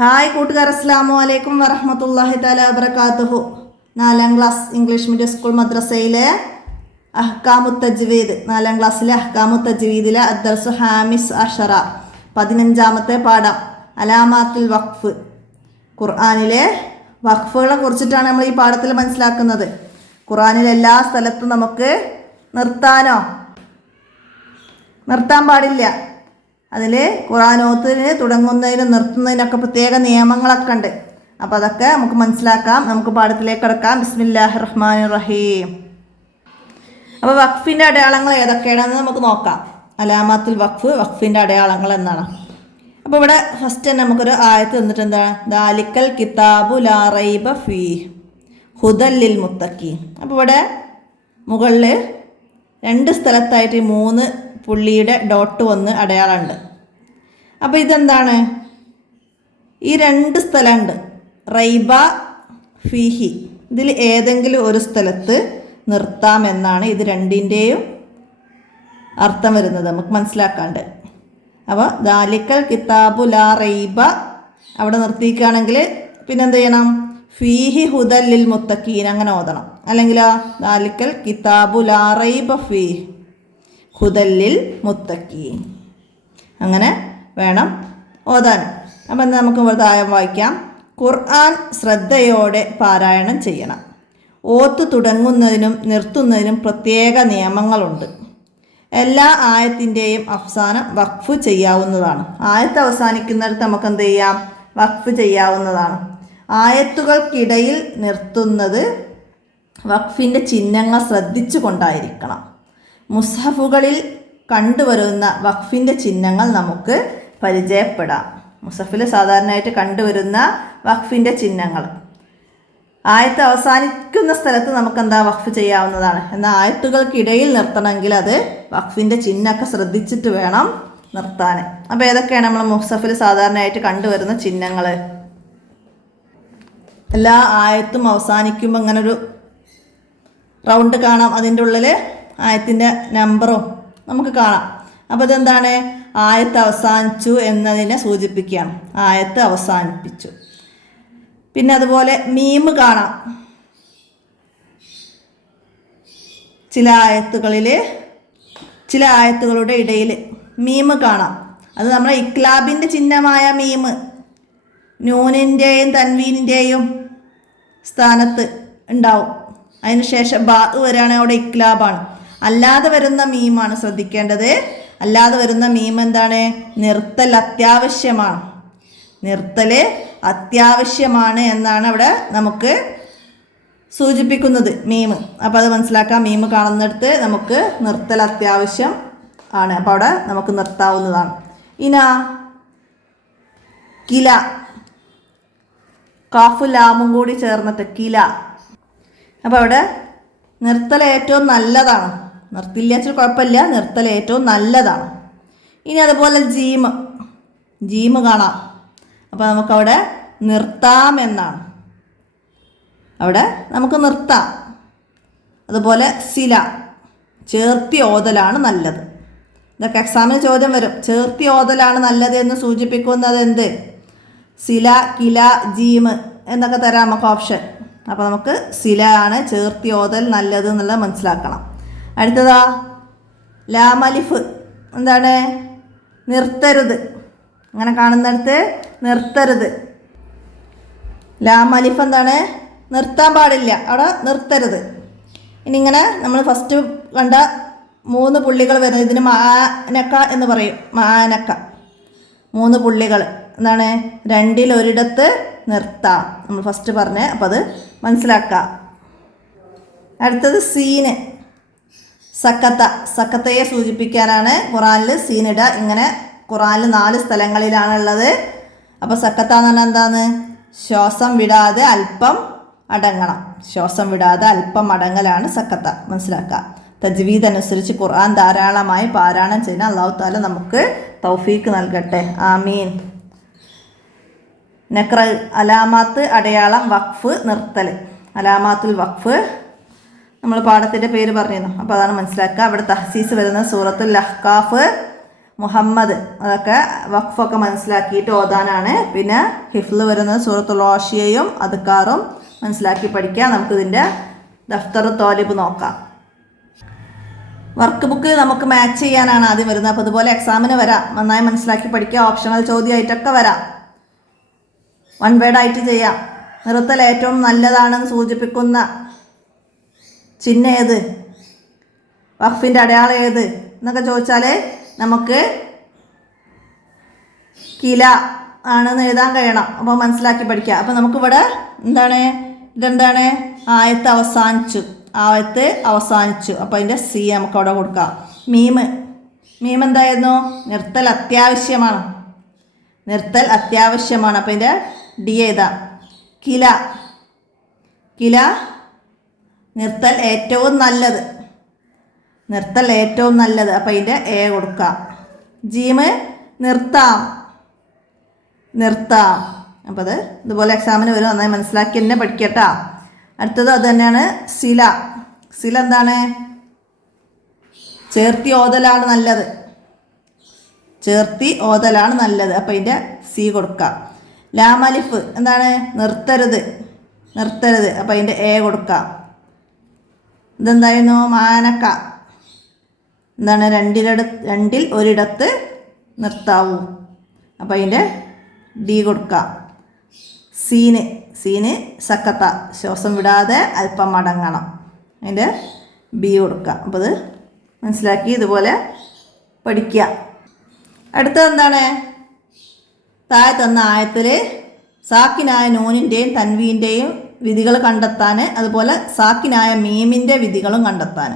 Hi കൂട്ടുകാർ, അസ്സലാമു അലൈക്കും വറഹ്മത്തുള്ളാഹി തആല വബറകാതുഹു. 4ാം ക്ലാസ് ഇംഗ്ലീഷ് മീഡിയം സ്കൂൾ മദ്രസയിലെ അഹ്കാമു തജ്വീദ്, 4ാം ക്ലാസ്സിലെ അഹ്കാമു തജ്വീദിലെ അദ്ദർസു ഹാമിസ് അഷറ, 15ാമത്തെ പാഠം അലാമാത്തുൽ വഖഫ്. ഖുർആനിലെ വഖഫുകളെ കുറിച്ചിട്ടാണ് നമ്മൾ ഈ പാഠത്തിൽ മനസ്സിലാക്കുന്നത്. ഖുർആനിലെ എല്ലാ സ്ഥലത്തും നമുക്ക് നിർത്താൻ പാടില്ല. അതിൽ ഖുർആനോത്തിന് തുടങ്ങുന്നതിനും നിർത്തുന്നതിനൊക്കെ പ്രത്യേക നിയമങ്ങളൊക്കെ ഉണ്ട്. അപ്പോൾ അതൊക്കെ നമുക്ക് മനസ്സിലാക്കാം. നമുക്ക് പാഠത്തിലേക്ക് കിടക്കാം. ബിസ്മില്ലാഹിർ റഹ്മാനിർ റഹീം. അപ്പോൾ വഖഫിൻ്റെ അടയാളങ്ങൾ ഏതൊക്കെയാണെന്ന് നമുക്ക് നോക്കാം. അലാമാത്തുൽ വഖഫ്, വഖഫിൻ്റെ അടയാളങ്ങൾ എന്നാണ്. അപ്പോൾ ഇവിടെ ഫസ്റ്റ് തന്നെ നമുക്കൊരു ആയത്ത് തന്നിട്ട് എന്താണ്, ദാലിക്കൽ കിതാബു ലാ റൈബ ഫീഹ് ഹുദൽ ലിൽ മുത്തഖീൻ. അപ്പോൾ ഇവിടെ മുകളിൽ 2 സ്ഥലത്തായിട്ട് 3 പുള്ളിയുടെ ഡോട്ട് വന്ന് അടയാളമുണ്ട്. അപ്പോൾ ഇതെന്താണ്, ഈ 2 സ്ഥലമുണ്ട്, റൈബ ഫീഹി. ഇതിൽ ഏതെങ്കിലും ഒരു സ്ഥലത്ത് നിർത്താമെന്നാണ് ഇത് രണ്ടിൻ്റെയും അർത്ഥം വരുന്നത്, നമുക്ക് മനസ്സിലാക്കാണ്ട്. അപ്പോൾ ദാലിക്കൽ കിതാബു ലാ റൈബ അവിടെ നിർത്തിക്കുകയാണെങ്കിൽ പിന്നെന്ത് ചെയ്യണം, ഫീഹി ഹുദൽ ലിൽ മുത്തഖീൻ അങ്ങനെ ഓതണം. അല്ലെങ്കിൽ ദാലിക്കൽ കിതാബു ലാ റൈബ ഫീഹി ഹുദൽ ലിൽ മുത്തഖീൻ അങ്ങനെ വേണം ഓതാൻ. അപ്പം നമുക്ക് ഇവിടെ ആയം വായിക്കാം. ഖുർആൻ ശ്രദ്ധയോടെ പാരായണം ചെയ്യണം. ഓത്ത് തുടങ്ങുന്നതിനും നിർത്തുന്നതിനും പ്രത്യേക നിയമങ്ങളുണ്ട്. എല്ലാ ആയത്തിൻ്റെയും അവസാനം വഖഫ് ചെയ്യാവുന്നതാണ്. ആയത്ത് അവസാനിക്കുന്നിടത്ത് നമുക്ക് എന്ത് ചെയ്യാം, വഖഫ് ചെയ്യാവുന്നതാണ്. ആയത്തുകൾക്കിടയിൽ നിർത്തുന്നത് വഖഫിൻ്റെ ചിഹ്നങ്ങൾ ശ്രദ്ധിച്ചു കൊണ്ടായിരിക്കണം. മുസ്ഹഫുകളിൽ കണ്ടുവരുന്ന വഖഫിൻ്റെ ചിഹ്നങ്ങൾ നമുക്ക് പരിചയപ്പെടാം. മുസ്ഹഫിൽ സാധാരണയായിട്ട് കണ്ടുവരുന്ന വഖഫിൻ്റെ ചിഹ്നങ്ങൾ ആയത്ത് അവസാനിക്കുന്ന സ്ഥലത്ത് നമുക്ക് എന്താ വഖഫ് ചെയ്യാവുന്നതാണ്. എന്നാൽ ആയത്തുകൾക്കിടയിൽ നിർത്തണമെങ്കിൽ അത് വഖഫിൻ്റെ ചിഹ്നമൊക്കെ ശ്രദ്ധിച്ചിട്ട് വേണം നിർത്താൻ. അപ്പോൾ ഏതൊക്കെയാണ് നമ്മൾ മുസ്ഹഫിൽ സാധാരണയായിട്ട് കണ്ടുവരുന്ന ചിഹ്നങ്ങൾ? എല്ലാ ആയത്തും അവസാനിക്കുമ്പോൾ ഇങ്ങനെ ഒരു റൗണ്ട് കാണാം, അതിൻ്റെ ഉള്ളിൽ ആയത്തിൻ്റെ നമ്പറും നമുക്ക് കാണാം. അപ്പോൾ ഇതെന്താണ്, ആയത്ത് അവസാനിച്ചു എന്നതിനെ സൂചിപ്പിക്കുകയാണ്. ആയത്ത് അവസാനിപ്പിച്ചു. പിന്നെ അതുപോലെ മീം കാണാം. ചില ആയത്തുകളുടെ ഇടയിൽ മീം കാണാം. അത് നമ്മുടെ ഇക്ലാബിൻ്റെ ചിഹ്നമായ മീം നൂനിൻ്റെയും തൻവീനിൻ്റെയും സ്ഥാനത്ത് ഉണ്ടാവും. അതിന് ശേഷം ബാ വരികയാണെങ്കിൽ അവിടെ ഇക്ലാബാണ്. അല്ലാതെ വരുന്ന മീമാണ് ശ്രദ്ധിക്കേണ്ടത്. അല്ലാതെ വരുന്ന മീം എന്താണ്, നിർത്തൽ അത്യാവശ്യമാണ്. നിർത്തൽ അത്യാവശ്യമാണ് എന്നാണ് അവിടെ നമുക്ക് സൂചിപ്പിക്കുന്നത് മീം. അപ്പോൾ അത് മനസ്സിലാക്കാം. മീം കാണുന്നിടത്ത് നമുക്ക് നിർത്തൽ അത്യാവശ്യം ആണ്. അപ്പോൾ അവിടെ നമുക്ക് നിർത്താവുന്നതാണ്. കില, കാഫും ലാമും കൂടി ചേർന്നിട്ട് കില. അപ്പോൾ അവിടെ നിർത്തൽ ഏറ്റവും നല്ലതാണ്. നിർത്തില്ല വെച്ചാൽ കുഴപ്പമില്ല, നിർത്തൽ ഏറ്റവും നല്ലതാണ്. ഇനി അതുപോലെ ജീം കാണാം. അപ്പോൾ നമുക്കവിടെ നിർത്താം എന്നാണ്, അവിടെ നമുക്ക് നിർത്താം. അതുപോലെ സില, ചേർത്തി ഓതലാണ് നല്ലത്. ഇതൊക്കെ എക്സാമിന് ചോദ്യം വരും. ചേർത്തി ഓതലാണ് നല്ലത് എന്ന് സൂചിപ്പിക്കുന്നത് എന്ത്? സില, കില, ജീം എന്നൊക്കെ തരാം നമുക്ക് ഓപ്ഷൻ. അപ്പോൾ നമുക്ക് സില ആണ് ചേർത്തി ഓതൽ നല്ലത് എന്നുള്ളത് മനസ്സിലാക്കണം. അടുത്തതാ ലാമലിഫ്, എന്താണ്, നിർത്തരുത്. അങ്ങനെ കാണുന്നിടത്ത് നിർത്തരുത്. ലാമലിഫ് എന്താണ്, നിർത്താൻ പാടില്ല, അവിടെ നിർത്തരുത്. ഇനി ഇങ്ങനെ നമ്മൾ ഫസ്റ്റ് കണ്ട 3 പുള്ളികൾ വരുന്നത്, ഇതിന് മാനക്ക എന്ന് പറയും. മാനക്ക 3 പുള്ളികൾ എന്താണ്, 2ൽ ഒരിടത്ത് നിർത്താം. നമ്മൾ ഫസ്റ്റ് പറഞ്ഞ്, അപ്പോൾ അത് മനസ്സിലാക്കാം. അടുത്തത് സീന്, സക്കത്തയെ സൂചിപ്പിക്കാനാണ് ഖുറാനിൽ സീനിട. ഇങ്ങനെ ഖുറാനിൽ 4 സ്ഥലങ്ങളിലാണുള്ളത്. അപ്പോൾ സക്കത്ത എന്ന് പറഞ്ഞാൽ എന്താണ്, ശ്വാസം വിടാതെ അല്പം അടങ്ങണം. ശ്വാസം വിടാതെ അല്പം അടങ്ങലാണ് സക്കത്ത, മനസ്സിലാക്കുക. തജ്വീദ് അനുസരിച്ച് ഖുർആൻ ധാരാളമായി പാരായണം ചെയ്യുന്ന അല്ലാഹു തആല നമുക്ക് തൗഫീക്ക് നൽകട്ടെ, ആമീൻ. നക്ര, അലാമാത്ത് അടയാളം, വഖഫ് നിർത്തൽ. അലാമാത്തുൽ വഖഫ് നമ്മൾ പാഠത്തിൻ്റെ പേര് പറഞ്ഞിരുന്നു. അപ്പോൾ അതാണ് മനസ്സിലാക്കുക. അവിടെ തഹ്സീസ് വരുന്നത് സൂറത്തുൽ അഹ്കാഫ് മുഹമ്മദ്, അതൊക്കെ വഖഫൊക്കെ മനസ്സിലാക്കിയിട്ട് ഓതാനാണ്. പിന്നെ ഹിഫ്ള് വരുന്നത് സൂറത്തുൽ ഗാശിയയും അദ്കാറും മനസ്സിലാക്കി പഠിക്കാം. നമുക്കിതിൻ്റെ ദഫ്തർ തോലിബ് നോക്കാം. വർക്ക് ബുക്ക് നമുക്ക് മാച്ച് ചെയ്യാനാണ് ആദ്യം വരുന്നത്. അപ്പോൾ അതുപോലെ എക്സാമിന് വരാം. നന്നായി മനസ്സിലാക്കി പഠിക്കുക. ഓപ്ഷണൽ ചോദ്യമായിട്ടൊക്കെ വരാം. വൺ വേർഡ് ആയിട്ട് ചെയ്യാം. നിർത്തൽ ഏറ്റവും നല്ലതാണെന്ന് സൂചിപ്പിക്കുന്ന ചിഹ്നം ഏത്, വഖഫിൻ്റെ അടയാളം ഏത് എന്നൊക്കെ ചോദിച്ചാൽ നമുക്ക് കില ആണെന്ന് എഴുതാൻ കഴിയണം. അപ്പോൾ മനസ്സിലാക്കി പഠിക്കുക. അപ്പോൾ നമുക്കിവിടെ ഇതെന്താണ് ആയത്ത് അവസാനിച്ചു. അപ്പോൾ അതിൻ്റെ സി നമുക്ക് അവിടെ കൊടുക്കാം. മീം എന്തായിരുന്നു, നിർത്തൽ അത്യാവശ്യമാണ്. അപ്പോൾ അതിൻ്റെ ഡി എഴുതാം. കില നിർത്തൽ ഏറ്റവും നല്ലത്. അപ്പോൾ അതിൻ്റെ എ കൊടുക്കാം. ജീമ് നിർത്താം. അപ്പോൾ അത് ഇതുപോലെ എക്സാമിന് വരും. നന്നായി മനസ്സിലാക്കി തന്നെ പഠിക്കട്ടോ. അടുത്തത് അത് തന്നെയാണ് സില എന്താണ്, ചേർത്തി ഓതലാണ് നല്ലത്. അപ്പോൾ അതിൻ്റെ സി കൊടുക്കാം. ലാമലിഫ് എന്താണ്, നിർത്തരുത്. അപ്പോൾ അതിൻ്റെ എ കൊടുക്കാം. ഇതെന്തായിരുന്നു, മാനക്ക എന്താണ്, രണ്ടിൽ ഒരിടത്ത് നിർത്താവൂ. അപ്പോൾ അതിൻ്റെ ഡി കൊടുക്കാം. സീന് സക്കത്ത, ശ്വാസം വിടാതെ അല്പം മടങ്ങണം. അതിൻ്റെ ബി കൊടുക്കാം. അപ്പോൾ അത് മനസ്സിലാക്കി ഇതുപോലെ പഠിക്കുക. അടുത്തത് എന്താണ്, താഴെ തന്ന ആയത്തിൽ സാക്കിനായ നൂനിൻ്റെയും തൻവീൻ്റെയും വിധികൾ കണ്ടെത്താൻ, അതുപോലെ സാക്കിനായ മീമിൻ്റെ വിധികളും കണ്ടെത്താൻ.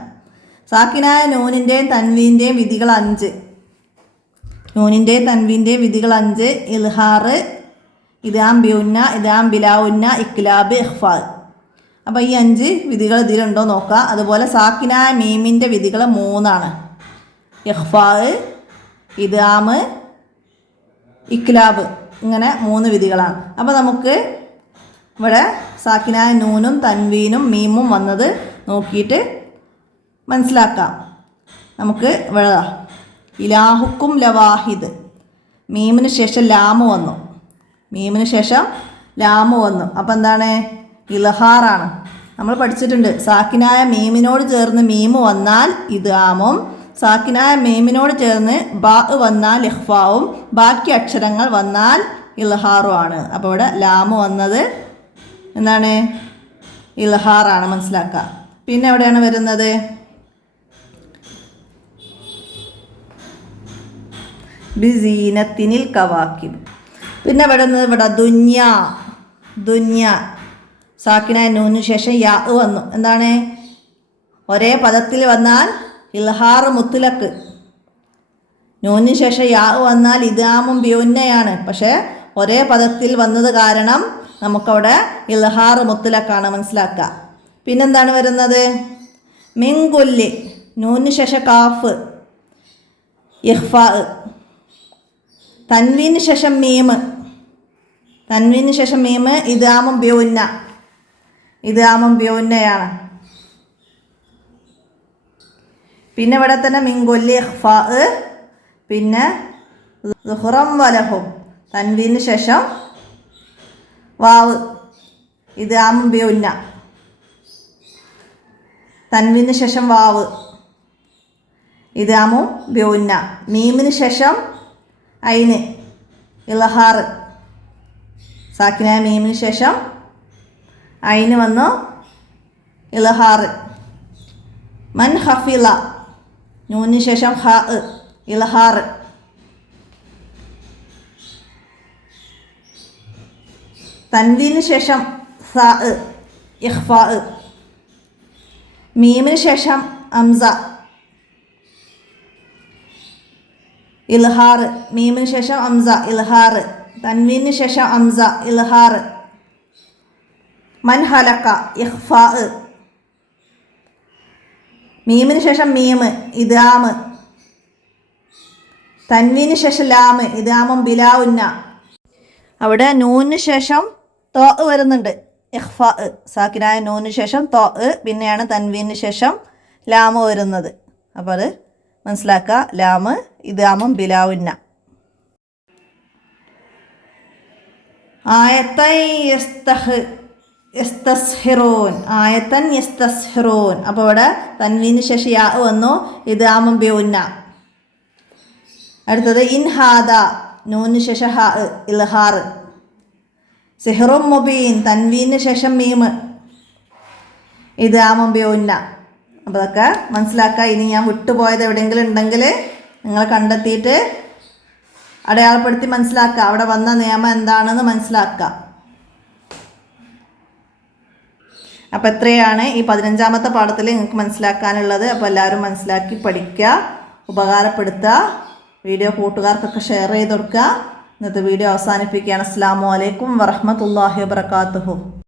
സാക്കിനായ നൂനിൻ്റെയും തൻവീൻ്റെയും വിധികൾ 5. ഇൽഹാർ, ഇദാം ബിഉന്ന, ഇദാം ബിലാഉന്ന, ഇഖ്ലാബ്, ഇഖ്ഫാ. അപ്പോൾ ഈ 5 വിധികൾ ഇതിലുണ്ടോ നോക്കുക. അതുപോലെ സാക്കിനായ മീമിൻ്റെ വിധികൾ 3 ഇഖ്ഫാ, ഇദാം, ഇഖ്ലാബ്, ഇങ്ങനെ 3 വിധികളാണ്. അപ്പോൾ നമുക്ക് ഇവിടെ സാക്കിനായ നൂനും തൻവീനും മീമും വന്നത് നോക്കിയിട്ട് മനസ്സിലാക്കാം. നമുക്ക് ഇവിടെ ഇലാഹുക്കും ലവാഹിദ്, മീമിന് ശേഷം ലാമ് വന്നു. അപ്പോൾ എന്താണ്, ഇൽഹാറാണ്. നമ്മൾ പഠിച്ചിട്ടുണ്ട്, സാക്കിനായ മീമിനോട് ചേർന്ന് മീമ് വന്നാൽ ഇദ്ഗാമും, സാക്കിനായ മീമിനോട് ചേർന്ന് ബാ വന്നാൽ ഇഖ്ഫാവും, ബാക്കി അക്ഷരങ്ങൾ വന്നാൽ ഇൽഹാറുമാണ്. അപ്പോൾ ഇവിടെ ലാമ് വന്നത് എന്താണ്, ഇൽഹാറാണ്, മനസ്സിലാക്കുക. പിന്നെ എവിടെയാണ് വരുന്നത്, ബിസീനത്തിനിൽ കവാക്കിബ്. പിന്നെ ഇവിടെ ദുന്യ സാക്കിനായ നൂന് ശേഷം യാ വന്നു. എന്താണ്, ഒരേ പദത്തിൽ വന്നാൽ ഇൽഹാർ മുത്തലക്ക്, നൂന് ശേഷം യാ വന്നാൽ ഇദാമും ബിഉന്നയാണ്. പക്ഷേ ഒരേ പദത്തിൽ വന്നത് കാരണം നമുക്കവിടെ ഇൽഹാർ മുത്തലക്കാണ്, മനസ്സിലാക്കുക. പിന്നെന്താണ് വരുന്നത്, മിൻകുല്ലി, നൂന് ശേഷം കാഫ്, ഇഖ്ഫാ. തൻവീന് ശേഷം മീമ്, ഇദാമും ബിഉന്നയാണ്. പിന്നെ ഇവിടെ തന്നെ മിൻകുല്ലി ഇഖ്ഫാ. പിന്നെ സുഹ്റം വലഹും, തൻവീന് ശേഷം വാവ്, ഇദാമും ബിഉന്ന, തൻവീന് ശേഷം വാവ്, ഇദാമും ബിഉന്ന. മീമിന് ശേഷം ഐന്, ഇൽഹാർ. സാക്കിനായ മീമിന് ശേഷം ഐന് വന്നു, ഇൽഹാർ. മൻ ഹഫിള, നൂനിന് ശേഷം ഹ, ഇൽഹാർ. തൻവീന് ശേഷം സ, ഇഖ്ഫാ. മീമിന് ശേഷം അംസ, ഇൽഹാർ. മീമിന് ശേഷം അംസ, ഇൽഹാർ. തൻവീന് ശേഷം അംസ, ഇൽഹാർ. മൻ ഹലക, ഇഖ്ഫാ. മീമിന് ശേഷം മീമ്, ഇദാം. തൻവീന് ശേഷം ലാമ്, ഇദാമും ബിലാഉന്ന. അവിടെ നൂനിന് ശേഷം തോ വരുന്നുണ്ട്, ഇഖ്ഫാ. സാക്കിനായ നൂനിന് ശേഷം തോ, പിന്നെയാണ് തൻവീന് ശേഷം ലാമ് വരുന്നത്. അപ്പോൾ അത് മനസ്സിലാക്കുക, ലാമ് ഇദ്ഗാമും ബിലാഉന്ന. ആയത്തൻ യസ്തസ്ഹിറൂൻ, ആയത്തൻ യസ്തസ്ഹിറൂൻ. അപ്പോൾ ഇവിടെ തൻവീന് ശേഷം യാ വന്നു, ഇദ്ഗാമും ബിഉന്ന. അടുത്തത് ഇൻഹാദ, നൂന് ശേഷം ഹ, ഇൽഹാർ. സിഹ്റും മുബീൻ, തൻവീന് ശേഷം മീം, ഇദ്ഗാമും ബിഉന്ന. അപ്പോൾ അതൊക്കെ മനസ്സിലാക്കുക. ഇനി ഞാൻ വിട്ടുപോയത് എവിടെയെങ്കിലും ഉണ്ടെങ്കിൽ നിങ്ങൾ കണ്ടെത്തിയിട്ട് അടയാളപ്പെടുത്തി മനസ്സിലാക്കുക. അവിടെ വന്ന നിയമം എന്താണെന്ന് മനസ്സിലാക്കുക. അപ്പോൾ എത്രയാണ് ഈ 15ാമത്തെ പാഠത്തിൽ നിങ്ങൾക്ക് മനസ്സിലാക്കാനുള്ളത്. അപ്പോൾ എല്ലാവരും മനസ്സിലാക്കി പഠിക്കുക, ഉപകാരപ്പെടുത്തുക. വീഡിയോ കൂട്ടുകാർക്കൊക്കെ ഷെയർ ചെയ്ത് കൊടുക്കുക. ഇന്നത്തെ വീഡിയോ അവസാനിപ്പിക്കുകയാണ്. അസ്സലാമു അലൈക്കും വറഹ്മത്തുള്ളാഹി വബറകാതുഹു.